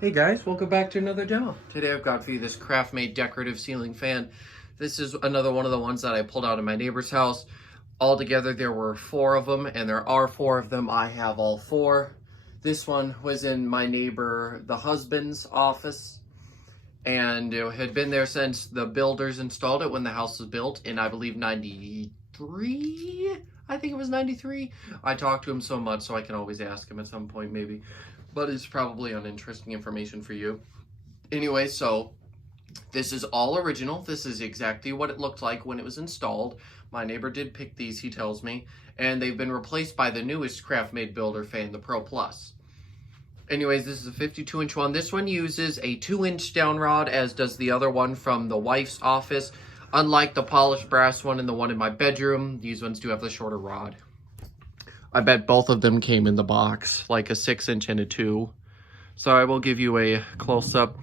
Hey guys, welcome back to another demo. Today I've got for you this Craftmade decorative ceiling fan. This is another one of the ones that I pulled out of my neighbor's house. Altogether there were 4 of them, and there are 4 of them. I have all 4. This one was in my neighbor, the husband's office, and it had been there since the builders installed it when the house was built in, I believe, 93? I think it was 93. I talked to him so much, so I can always ask him at some point maybe. But it's probably uninteresting information for you. Anyway, so this is all original. This is exactly what it looked like when it was installed. My neighbor did pick these, he tells me, and they've been replaced by the newest Craftmade builder fan, the Pro Plus. Anyways, this is a 52-inch one. This one uses a 2-inch down rod, as does the other one from the wife's office. Unlike the polished brass one and the one in my bedroom, these ones do have the shorter rod. I bet both of them came in the box, like a 6-inch and a 2. So I will give you a close-up.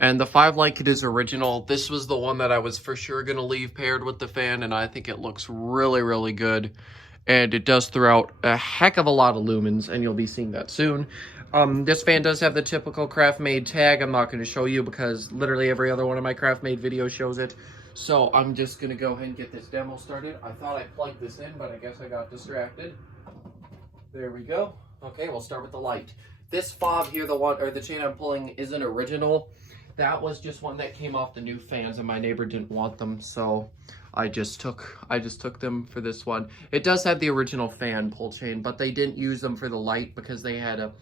And the 5 like it is original. This was the one that I was for sure going to leave paired with the fan, and I think it looks really, really good. And it does throw out a heck of a lot of lumens, and you'll be seeing that soon. This fan does have the typical Craftmade tag. I'm not going to show you because literally every other one of my Craftmade videos shows it. So I'm just going to go ahead and get this demo started. I thought I plugged this in, but I guess I got distracted. There we go. Okay, we'll start with the light. This fob here, the chain I'm pulling, isn't original. That was just one that came off the new fans, and my neighbor didn't want them, so I just took them for this one. It does have the original fan pull chain, but they didn't use them for the light because they had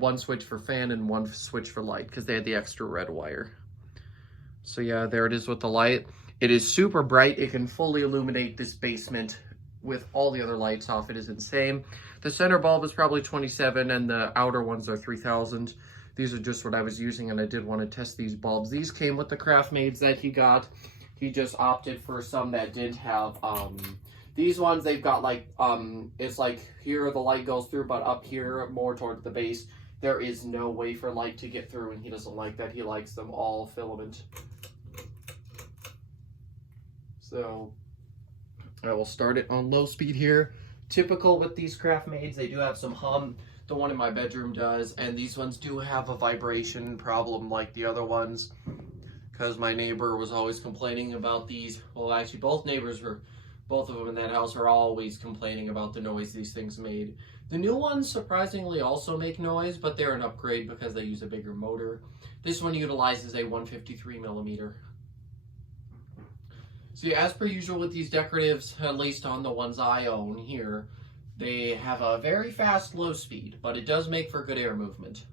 one switch for fan and one switch for light because they had the extra red wire. So yeah, there it is with the light. It is super bright. It can fully illuminate this basement with all the other lights off. It is insane. The center bulb is probably 27 and the outer ones are 3000. These are just what I was using, and I did want to test these bulbs. These came with the Craftmades that he got. He just opted for some that did have these ones. They've got like it's like here the light goes through, but up here more towards the base there is no way for light to get through, and he doesn't like that. He likes them all filament. So I will start it on low speed here. Typical with these Craftmades, they do have some hum. The one in my bedroom does, and these ones do have a vibration problem like the other ones, because my neighbor was always complaining about these. Well, actually, both of them in that house are always complaining about the noise these things made. The new ones surprisingly also make noise, but they're an upgrade because they use a bigger motor. This one utilizes a 153 millimeter. See, as per usual with these decoratives, at least on the ones I own here, they have a very fast low speed, but it does make for good air movement.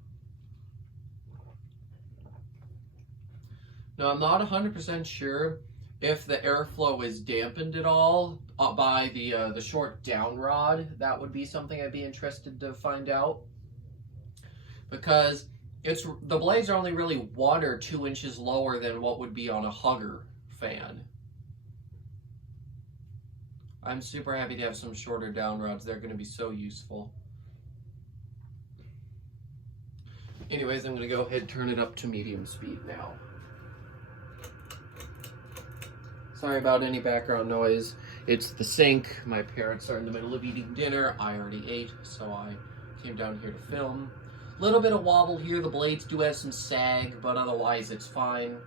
Now, I'm not 100% sure if the airflow is dampened at all by the short down rod. That would be something I'd be interested to find out, because the blades are only really 1 or 2 inches lower than what would be on a Hugger fan. I'm super happy to have some shorter down rods. They're going to be so useful. Anyways, I'm going to go ahead and turn it up to medium speed now. Sorry about any background noise. It's the sink. My parents are in the middle of eating dinner. I already ate, so I came down here to film. A little bit of wobble here. The blades do have some sag, but otherwise it's fine.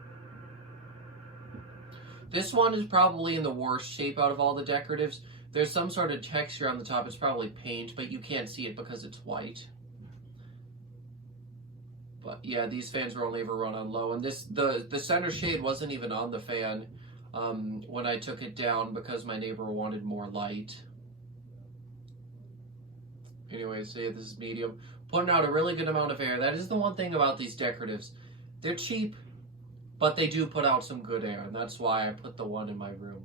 This one is probably in the worst shape out of all the decoratives. There's some sort of texture on the top. It's probably paint, but you can't see it because it's white. But yeah, these fans were only ever run on low. And the center shade wasn't even on the fan when I took it down because my neighbor wanted more light. Anyway, so yeah, this is medium. Putting out a really good amount of air. That is the one thing about these decoratives. They're cheap, but they do put out some good air, and that's why I put the one in my room.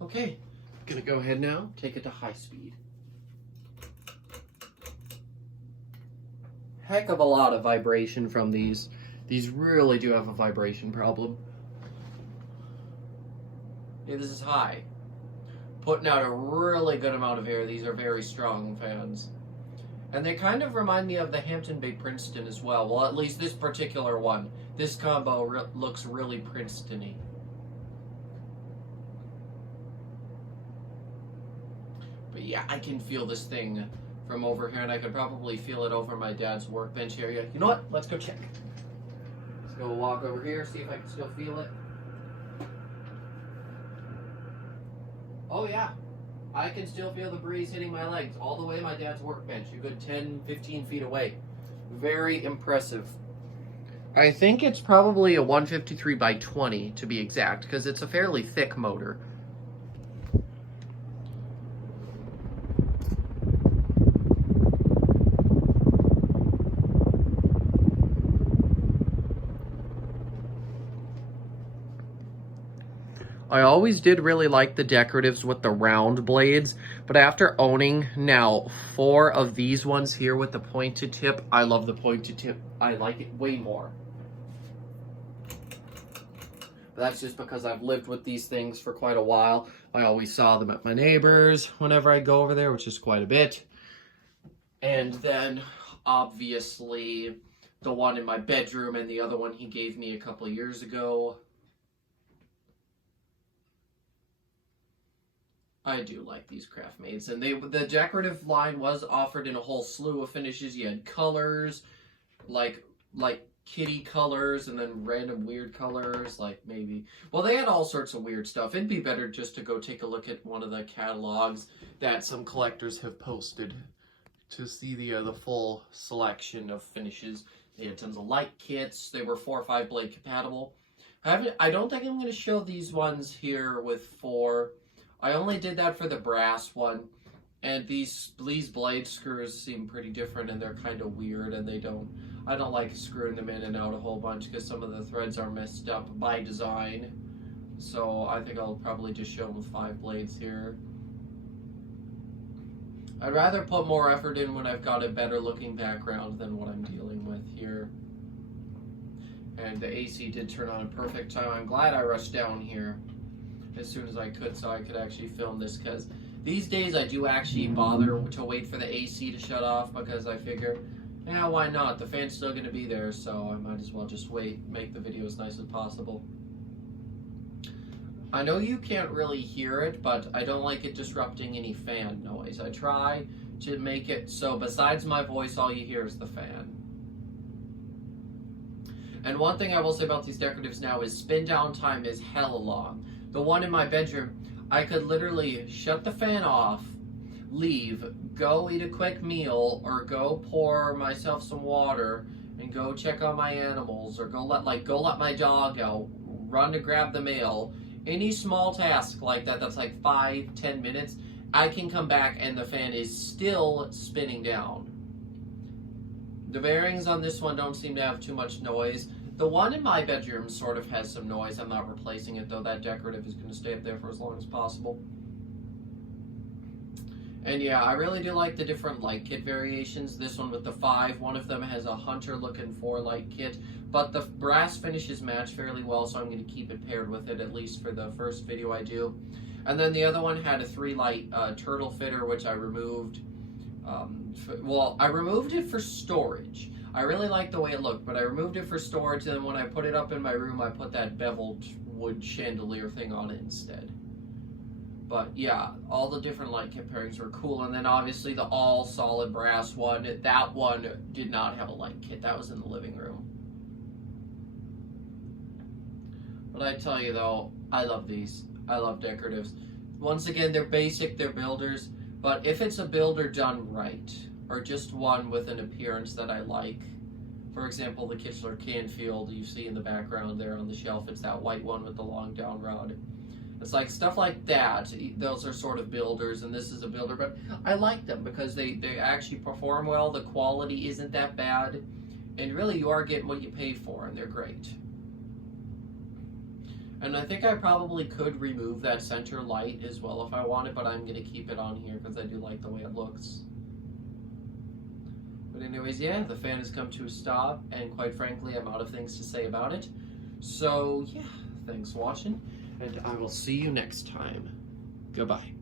Okay, gonna go ahead now, take it to high speed. Heck of a lot of vibration from these. These really do have a vibration problem. Yeah, this is high. Putting out a really good amount of air. These are very strong fans. And they kind of remind me of the Hampton Bay Princeton as well. Well, at least this particular one. This combo looks really Princeton-y. But yeah, I can feel this thing from over here, and I could probably feel it over my dad's workbench area. You know what? Let's go check. Let's go walk over here, see if I can still feel it. Oh yeah, I can still feel the breeze hitting my legs all the way to my dad's workbench, a good 10, 15 feet away. Very impressive. I think it's probably a 153 by 20 to be exact, because it's a fairly thick motor. I always did really like the decoratives with the round blades, but after owning now 4 of these ones here with the pointed tip, I love the pointed tip. I like it way more. But that's just because I've lived with these things for quite a while. I always saw them at my neighbors whenever I go over there, which is quite a bit. And then, obviously, the one in my bedroom and the other one he gave me a couple of years ago. I do like these Craftmades, and the decorative line was offered in a whole slew of finishes. You had colors, like kitty colors, and then random weird colors, like maybe... Well, they had all sorts of weird stuff. It'd be better just to go take a look at one of the catalogs that some collectors have posted to see the full selection of finishes. They had tons of light kits. They were 4 or 5 blade compatible. I don't think I'm going to show these ones here with 4. I only did that for the brass one, and these blade screws seem pretty different, and they're kind of weird, and I don't like screwing them in and out a whole bunch because some of the threads are messed up by design. So I think I'll probably just show them with 5 blades here. I'd rather put more effort in when I've got a better looking background than what I'm dealing with here. And the AC did turn on in perfect time. I'm glad I rushed down here as soon as I could so I could actually film this, because these days I do actually bother to wait for the AC to shut off, because I figure, yeah, why not? The fan's still going to be there, so I might as well just wait, make the video as nice as possible. I know you can't really hear it, but I don't like it disrupting any fan noise. I try to make it so besides my voice, all you hear is the fan. And one thing I will say about these decoratives now is spin down time is hella long. The one in my bedroom, I could literally shut the fan off, leave, go eat a quick meal, or go pour myself some water, and go check on my animals, or go let my dog out, run to grab the mail. Any small task like that that's like 5-10 minutes, I can come back and the fan is still spinning down. The bearings on this one don't seem to have too much noise. The one in my bedroom sort of has some noise. I'm not replacing it, though. That decorative is going to stay up there for as long as possible. And yeah, I really do like the different light kit variations. This one with the 5, one of them has a hunter looking for light kit, but the brass finishes match fairly well, so I'm going to keep it paired with it, at least for the first video I do. And then the other one had a 3 light turtle fitter, which I removed. I removed it for storage. I really liked the way it looked, but I removed it for storage, and then when I put it up in my room, I put that beveled wood chandelier thing on it instead. But yeah, all the different light kit pairings were cool, and then obviously the all solid brass one, that one did not have a light kit. That was in the living room. But I tell you though, I love these. I love decoratives. Once again, they're basic, they're builders, but if it's a builder done right, or just one with an appearance that I like. For example, the Kichler Canfield you see in the background there on the shelf, it's that white one with the long down rod. It's like stuff like that. Those are sort of builders, and this is a builder, but I like them because they actually perform well. The quality isn't that bad, and really you are getting what you pay for, and they're great. And I think I probably could remove that center light as well if I wanted, but I'm going to keep it on here because I do like the way it looks. But anyways, yeah, the fan has come to a stop, and quite frankly, I'm out of things to say about it. So, yeah, thanks for watching, and I will see you next time. Goodbye.